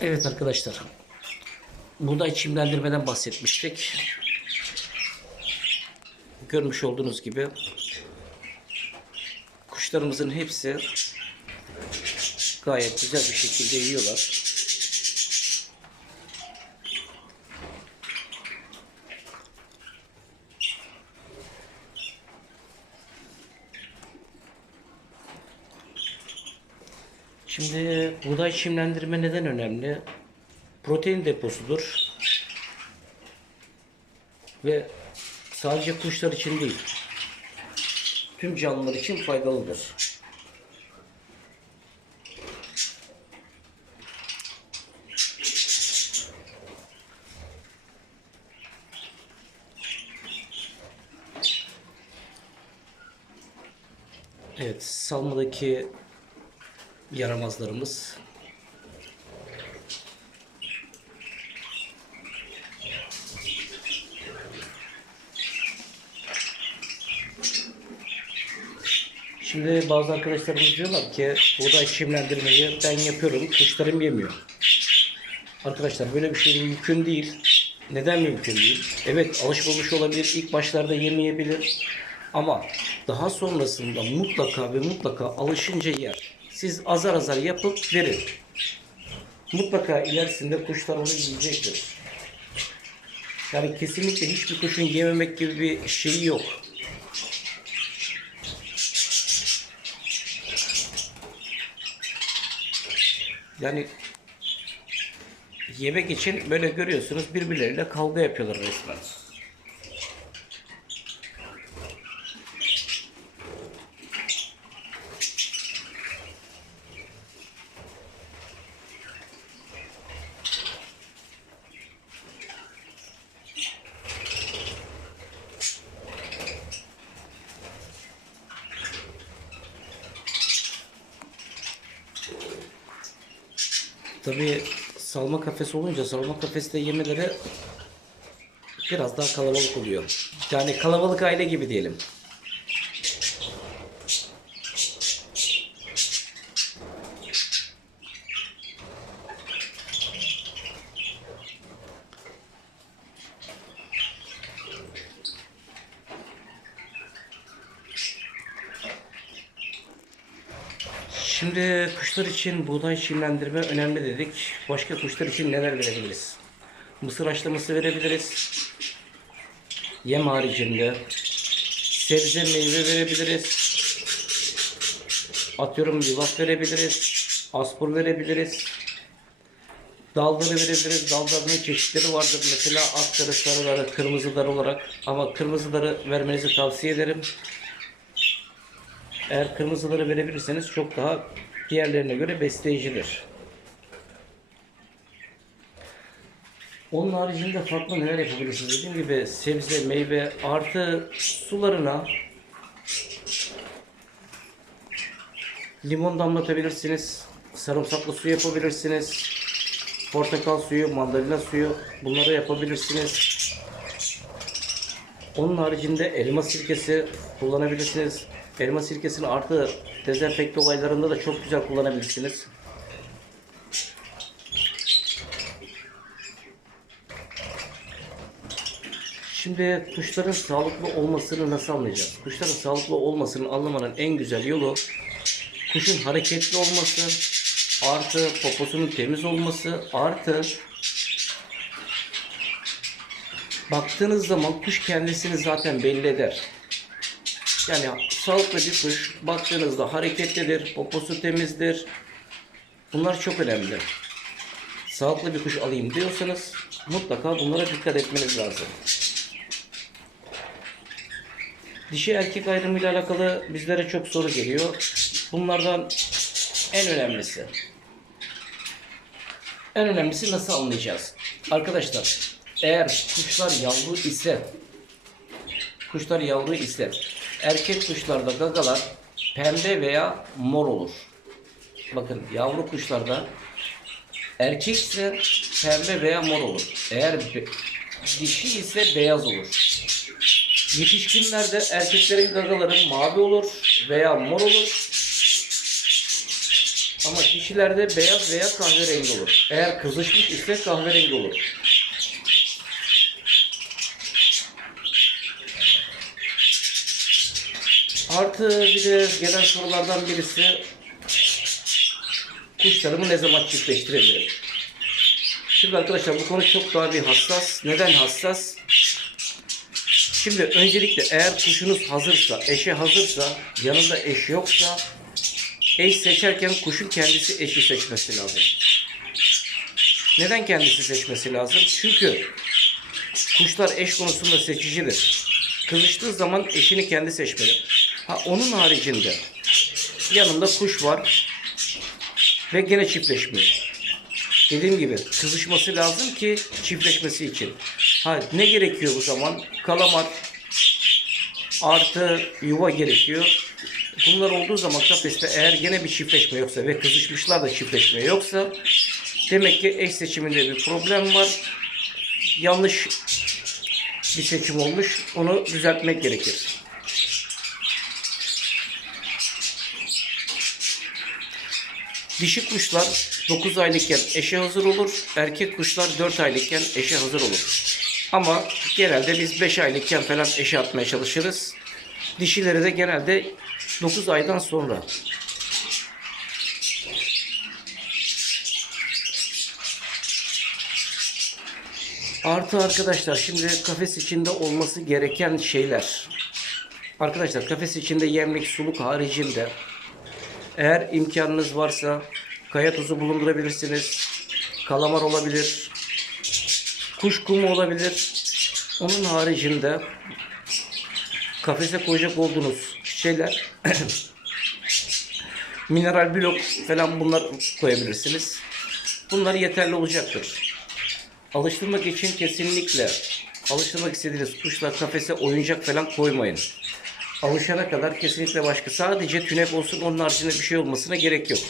Evet arkadaşlar. Buğday çimlendirmeden bahsetmiştik. Görmüş olduğunuz gibi kuşlarımızın hepsi gayet güzel bir şekilde yiyorlar. Şimdi buğday çimlendirme neden önemli? Protein deposudur. Ve sadece kuşlar için değil, tüm canlılar için faydalıdır. Evet, salmadaki yaramazlarımız. Şimdi bazı arkadaşlarımız diyorlar ki buğday çimlendirmeyi ben yapıyorum, kuşlarım yemiyor. Arkadaşlar böyle bir şey mümkün değil. Neden mümkün değil? Evet alışmamış olabilir, ilk başlarda yemeyebilir. Ama daha sonrasında mutlaka ve mutlaka alışınca yer. Siz azar azar yapıp verin. Mutlaka ilerisinde kuşlar onu yiyecektir. Yani kesinlikle hiçbir kuşun yememek gibi bir şeyi yok. Yani yemek için böyle görüyorsunuz birbirleriyle kavga yapıyorlar resmen. Tabii salma kafesi olunca salma kafeste yemeleri biraz daha kalabalık oluyor. Yani kalabalık aile gibi diyelim. Şimdi kuşlar için buğday çimlendirme önemli dedik. Başka kuşlar için neler verebiliriz? Mısır haşlaması verebiliriz. Yem haricinde sebze meyve verebiliriz. Atıyorum yulaf verebiliriz. Aspur verebiliriz. Dalları verebiliriz. Dalların çeşitleri vardır. Mesela akları, sarıları, kırmızıları olarak. Ama kırmızıları vermenizi tavsiye ederim. Eğer kırmızıları verebilirseniz çok daha diğerlerine göre besleyicidir. Onun haricinde farklı neler yapabilirsiniz? Dediğim gibi sebze, meyve artı sularına limon damlatabilirsiniz. Sarımsaklı su yapabilirsiniz. Portakal suyu, mandalina suyu bunları yapabilirsiniz. Onun haricinde elma sirkesi kullanabilirsiniz. Elma sirkesini artı dezenfekte olaylarında da çok güzel kullanabilirsiniz. Şimdi kuşların sağlıklı olmasını nasıl anlayacağız? Kuşların sağlıklı olmasını anlamanın en güzel yolu kuşun hareketli olması, artı poposunun temiz olması, artı baktığınız zaman kuş kendisini zaten belli eder. Yani sağlıklı bir kuş baktığınızda hareketlidir, poposu temizdir. Bunlar çok önemli. Sağlıklı bir kuş alayım diyorsanız mutlaka bunlara dikkat etmeniz lazım. Dişi erkek ayrımıyla alakalı bizlere çok soru geliyor. Bunlardan en önemlisi. En önemlisi nasıl anlayacağız? Arkadaşlar eğer kuşlar yavru ise kuşlar yavru ise erkek kuşlarda gagalar pembe veya mor olur. Bakın yavru kuşlarda erkek ise pembe veya mor olur. Eğer dişi ise beyaz olur. Yetişkinlerde erkeklerin gagaları mavi olur veya mor olur. Ama dişi Dişilerde beyaz veya kahverengi olur. Eğer kızışmış ise kahverengi olur. Artı bir de gelen sorulardan birisi kuşlarımı ne zaman çiftleştirebilirim? Şimdi arkadaşlar bu konu çok daha bir hassas. Neden hassas? Şimdi öncelikle eğer kuşunuz hazırsa, eşi hazırsa, yanında eş yoksa eş seçerken kuşun kendisi eşi seçmesi lazım. Neden kendisi seçmesi lazım? Çünkü kuşlar eş konusunda seçicidir. Kızıştığı zaman eşini kendi seçmeli. Ha onun haricinde yanında kuş var ve gene çiftleşmiyor. Dediğim gibi kızışması lazım ki çiftleşmesi için. Ha ne gerekiyor bu zaman? Kalamar artı yuva gerekiyor. Bunlar olduğu zaman kafeste eğer gene bir çiftleşme yoksa ve kızışmışlar da çiftleşme yoksa demek ki eş seçiminde bir problem var. Yanlış bir seçim olmuş. Onu düzeltmek gerekir. Dişi kuşlar 9 aylıkken eşe hazır olur. Erkek kuşlar 4 aylıkken eşe hazır olur. Ama genelde biz 5 aylıkken falan eşe atmaya çalışırız. Dişileri de genelde 9 aydan sonra. Artı arkadaşlar şimdi kafes içinde olması gereken şeyler. Arkadaşlar kafes içinde yemlik, suluk haricinde eğer imkanınız varsa kaya tuzu bulundurabilirsiniz. Kalamar olabilir. Kuş kumu olabilir. Onun haricinde kafese koyacak olduğunuz şeyler mineral blok falan bunlar koyabilirsiniz. Bunlar yeterli olacaktır. Alıştırmak için kesinlikle alıştırmak istediğiniz kuşlar kafese oyuncak falan koymayın. Alışana kadar kesinlikle başka sadece tünek olsun onun haricinde bir şey olmasına gerek yok.